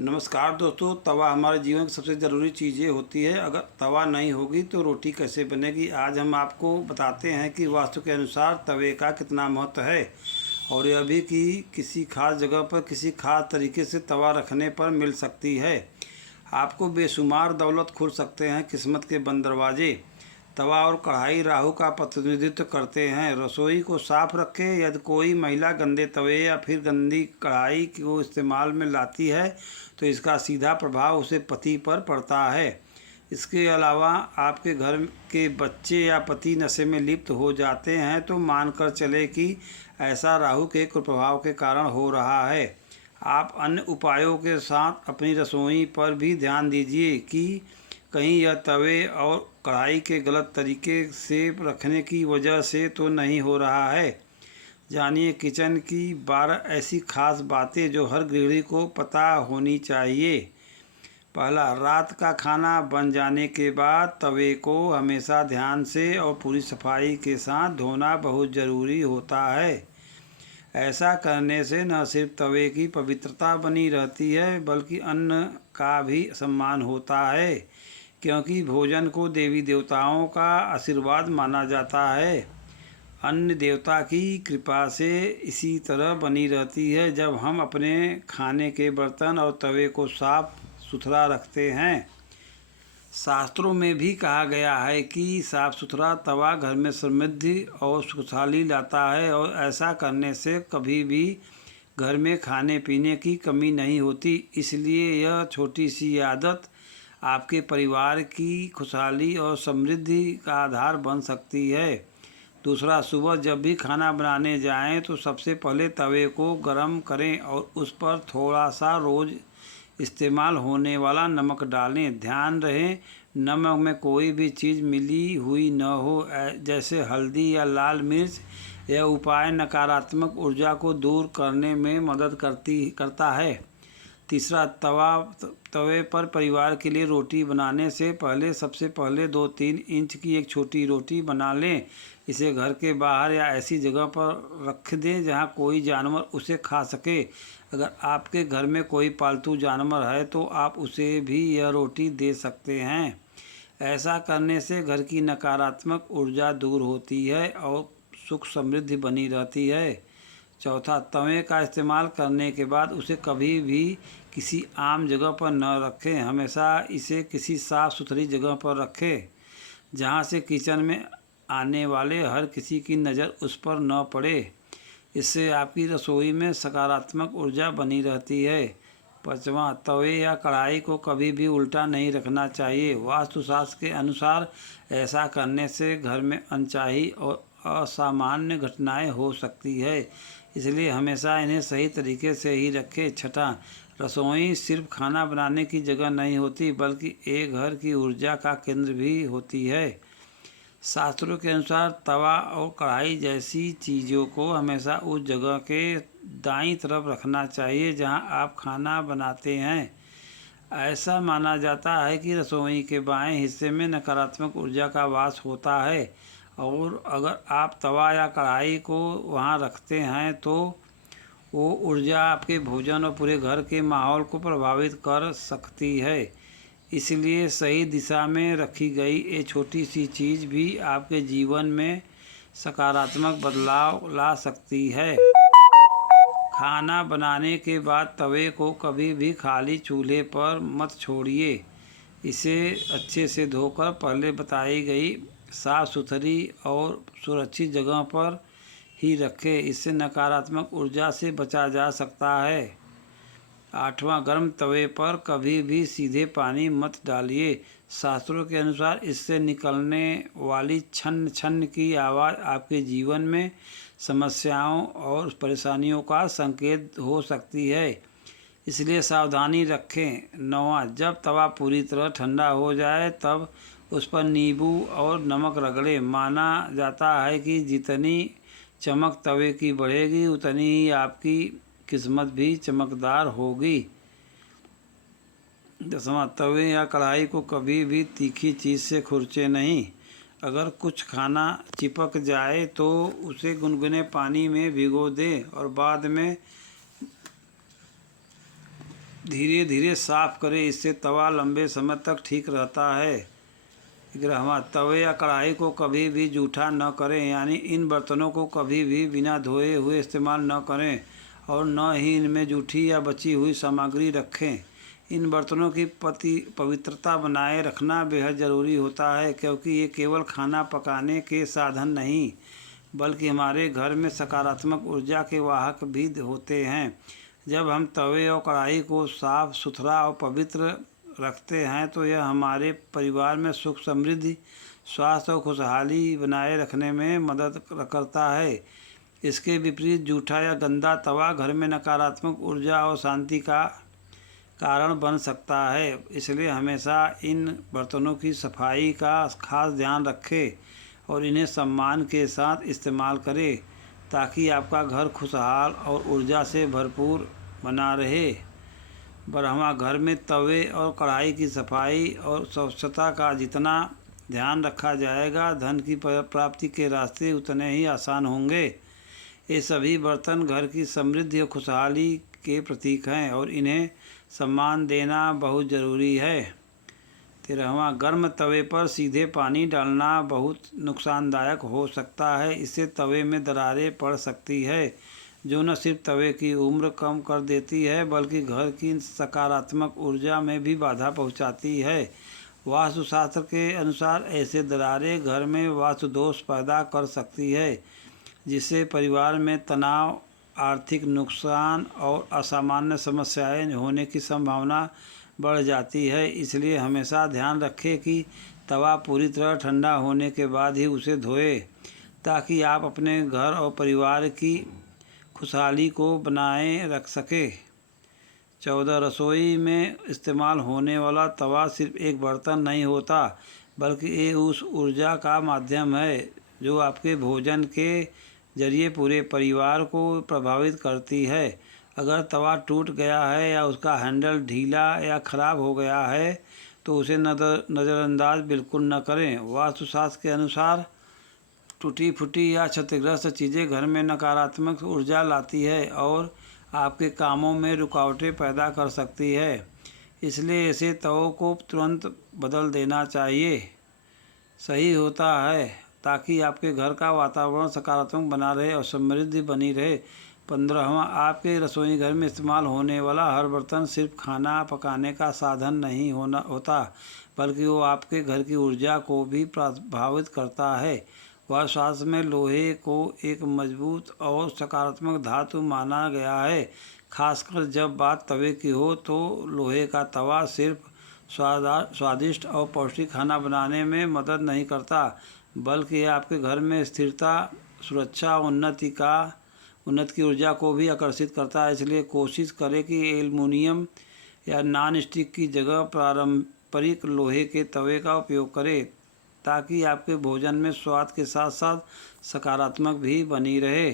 नमस्कार दोस्तों। तवा हमारे जीवन की सबसे ज़रूरी चीज़ें होती है। अगर तवा नहीं होगी तो रोटी कैसे बनेगी। आज हम आपको बताते हैं कि वास्तु के अनुसार तवे का कितना महत्व है और यह भी कि किसी खास जगह पर किसी खास तरीके से तवा रखने पर मिल सकती है। आपको बेशुमार दौलत खुल सकते हैं, किस्मत के बंद दरवाजे। तवा और कढ़ाई राहु का प्रतिनिधित्व करते हैं। रसोई को साफ रखें। यदि कोई महिला गंदे तवे या फिर गंदी कढ़ाई को इस्तेमाल में लाती है तो इसका सीधा प्रभाव उसे पति पर पड़ता है। इसके अलावा आपके घर के बच्चे या पति नशे में लिप्त हो जाते हैं तो मानकर चले कि ऐसा राहु के कुप्रभाव के कारण हो रहा है। आप अन्य उपायों के साथ अपनी रसोई पर भी ध्यान दीजिए कि कहीं यह तवे और कढ़ाई के गलत तरीके से रखने की वजह से तो नहीं हो रहा है। जानिए किचन की 12 ऐसी खास बातें जो हर गृहिणी को पता होनी चाहिए। पहला, रात का खाना बन जाने के बाद तवे को हमेशा ध्यान से और पूरी सफाई के साथ धोना बहुत ज़रूरी होता है। ऐसा करने से न सिर्फ तवे की पवित्रता बनी रहती है बल्कि अन्न का भी सम्मान होता है, क्योंकि भोजन को देवी देवताओं का आशीर्वाद माना जाता है। अन्न देवता की कृपा से इसी तरह बनी रहती है जब हम अपने खाने के बर्तन और तवे को साफ सुथरा रखते हैं। शास्त्रों में भी कहा गया है कि साफ सुथरा तवा घर में समृद्धि और खुशहाली लाता है और ऐसा करने से कभी भी घर में खाने पीने की कमी नहीं होती। इसलिए यह छोटी सी आदत आपके परिवार की खुशहाली और समृद्धि का आधार बन सकती है। दूसरा, सुबह जब भी खाना बनाने जाएं तो सबसे पहले तवे को गरम करें और उस पर थोड़ा सा रोज़ इस्तेमाल होने वाला नमक डालें। ध्यान रहे नमक में कोई भी चीज़ मिली हुई न हो, जैसे हल्दी या लाल मिर्च। यह उपाय नकारात्मक ऊर्जा को दूर करने में मदद करता है। तीसरा, तवे पर परिवार के लिए रोटी बनाने से पहले सबसे पहले 2-3 इंच की एक छोटी रोटी बना लें। इसे घर के बाहर या ऐसी जगह पर रख दें जहां कोई जानवर उसे खा सके। अगर आपके घर में कोई पालतू जानवर है तो आप उसे भी यह रोटी दे सकते हैं। ऐसा करने से घर की नकारात्मक ऊर्जा दूर होती है और सुख समृद्धि बनी रहती है। चौथा, तवे का इस्तेमाल करने के बाद उसे कभी भी किसी आम जगह पर न रखें। हमेशा इसे किसी साफ़ सुथरी जगह पर रखें जहां से किचन में आने वाले हर किसी की नज़र उस पर न पड़े। इससे आपकी रसोई में सकारात्मक ऊर्जा बनी रहती है। पाँचवां, तवे या कढ़ाई को कभी भी उल्टा नहीं रखना चाहिए। वास्तुशास्त्र के अनुसार ऐसा करने से घर में अनचाही और असामान्य घटनाएं हो सकती है, इसलिए हमेशा इन्हें सही तरीके से ही रखें। छठा, रसोई सिर्फ खाना बनाने की जगह नहीं होती बल्कि एक घर की ऊर्जा का केंद्र भी होती है। शास्त्रों के अनुसार तवा और कढ़ाई जैसी चीज़ों को हमेशा उस जगह के दाईं तरफ रखना चाहिए जहां आप खाना बनाते हैं। ऐसा माना जाता है कि रसोई के बाएं हिस्से में नकारात्मक ऊर्जा का वास होता है और अगर आप तवा या कढ़ाई को वहां रखते हैं तो वो ऊर्जा आपके भोजन और पूरे घर के माहौल को प्रभावित कर सकती है। इसलिए सही दिशा में रखी गई ये छोटी सी चीज़ भी आपके जीवन में सकारात्मक बदलाव ला सकती है। खाना बनाने के बाद तवे को कभी भी खाली चूल्हे पर मत छोड़िए। इसे अच्छे से धोकर पहले बताई गई साफ़ सुथरी और सुरक्षित जगह पर ही रखें। इससे नकारात्मक ऊर्जा से बचा जा सकता है। आठवां, गर्म तवे पर कभी भी सीधे पानी मत डालिए। शास्त्रों के अनुसार इससे निकलने वाली छन छन की आवाज़ आपके जीवन में समस्याओं और परेशानियों का संकेत हो सकती है, इसलिए सावधानी रखें। नौवां, जब तवा पूरी तरह ठंडा हो जाए तब उस पर नींबू और नमक रगड़ें। माना जाता है कि जितनी चमक तवे की बढ़ेगी उतनी ही आपकी किस्मत भी चमकदार होगी। 10वां, तवे या कढ़ाई को कभी भी तीखी चीज़ से खुरचे नहीं। अगर कुछ खाना चिपक जाए तो उसे गुनगुने पानी में भिगो दें और बाद में धीरे धीरे साफ करें, इससे तवा लंबे समय तक ठीक रहता है। तवे या कढ़ाई को कभी भी जूठा न करें, यानी इन बर्तनों को कभी भी बिना धोए हुए इस्तेमाल न करें और न ही इनमें जूठी या बची हुई सामग्री रखें। इन बर्तनों की पवित्रता बनाए रखना बेहद ज़रूरी होता है, क्योंकि ये केवल खाना पकाने के साधन नहीं बल्कि हमारे घर में सकारात्मक ऊर्जा के वाहक भी होते हैं। जब हम तवे और कढ़ाई को साफ सुथरा और पवित्र रखते हैं तो यह हमारे परिवार में सुख समृद्धि, स्वास्थ्य और खुशहाली बनाए रखने में मदद करता है। इसके विपरीत जूठा या गंदा तवा घर में नकारात्मक ऊर्जा और शांति का कारण बन सकता है। इसलिए हमेशा इन बर्तनों की सफाई का खास ध्यान रखें और इन्हें सम्मान के साथ इस्तेमाल करें, ताकि आपका घर खुशहाल और ऊर्जा से भरपूर बना रहे। ब्रह्मा घर में तवे और कढ़ाई की सफाई और स्वच्छता का जितना ध्यान रखा जाएगा, धन की प्राप्ति के रास्ते उतने ही आसान होंगे। ये सभी बर्तन घर की समृद्धि और खुशहाली के प्रतीक हैं और इन्हें सम्मान देना बहुत ज़रूरी है। 13वां, गर्म तवे पर सीधे पानी डालना बहुत नुकसानदायक हो सकता है। इससे तवे में दरारें पड़ सकती है, जो न सिर्फ तवे की उम्र कम कर देती है बल्कि घर की सकारात्मक ऊर्जा में भी बाधा पहुंचाती है। वास्तुशास्त्र के अनुसार ऐसे दरारें घर में वास्तु दोष पैदा कर सकती है, जिससे परिवार में तनाव, आर्थिक नुकसान और असामान्य समस्याएं होने की संभावना बढ़ जाती है। इसलिए हमेशा ध्यान रखें कि तवा पूरी तरह ठंडा होने के बाद ही उसे धोएं, ताकि आप अपने घर और परिवार की खुशहाली को बनाए रख सकें। 14, रसोई में इस्तेमाल होने वाला तवा सिर्फ एक बर्तन नहीं होता, बल्कि ये उस ऊर्जा का माध्यम है जो आपके भोजन के जरिए पूरे परिवार को प्रभावित करती है। अगर तवा टूट गया है या उसका हैंडल ढीला या ख़राब हो गया है तो उसे नज़रअंदाज बिल्कुल न करें। वास्तुशास्त्र के अनुसार टूटी फूटी या क्षतिग्रस्त चीज़ें घर में नकारात्मक ऊर्जा लाती है और आपके कामों में रुकावटें पैदा कर सकती है। इसलिए ऐसे तवों को तुरंत बदल देना चाहिए सही होता है, ताकि आपके घर का वातावरण सकारात्मक बना रहे और समृद्धि बनी रहे। 15वां, आपके रसोई घर में इस्तेमाल होने वाला हर बर्तन सिर्फ खाना पकाने का साधन नहीं होता, बल्कि वो आपके घर की ऊर्जा को भी प्रभावित करता है। वास्तुशास्त्र में लोहे को एक मजबूत और सकारात्मक धातु माना गया है। खासकर जब बात तवे की हो तो लोहे का तवा सिर्फ स्वादिष्ट और पौष्टिक खाना बनाने में मदद नहीं करता, बल्कि आपके घर में स्थिरता, सुरक्षा, उन्नति की ऊर्जा को भी आकर्षित करता है। इसलिए कोशिश करें कि एल्युमिनियम या नॉन स्टिक की जगह पारंपरिक लोहे के तवे का उपयोग करें, ताकि आपके भोजन में स्वाद के साथ साथ सकारात्मक भी बनी रहे।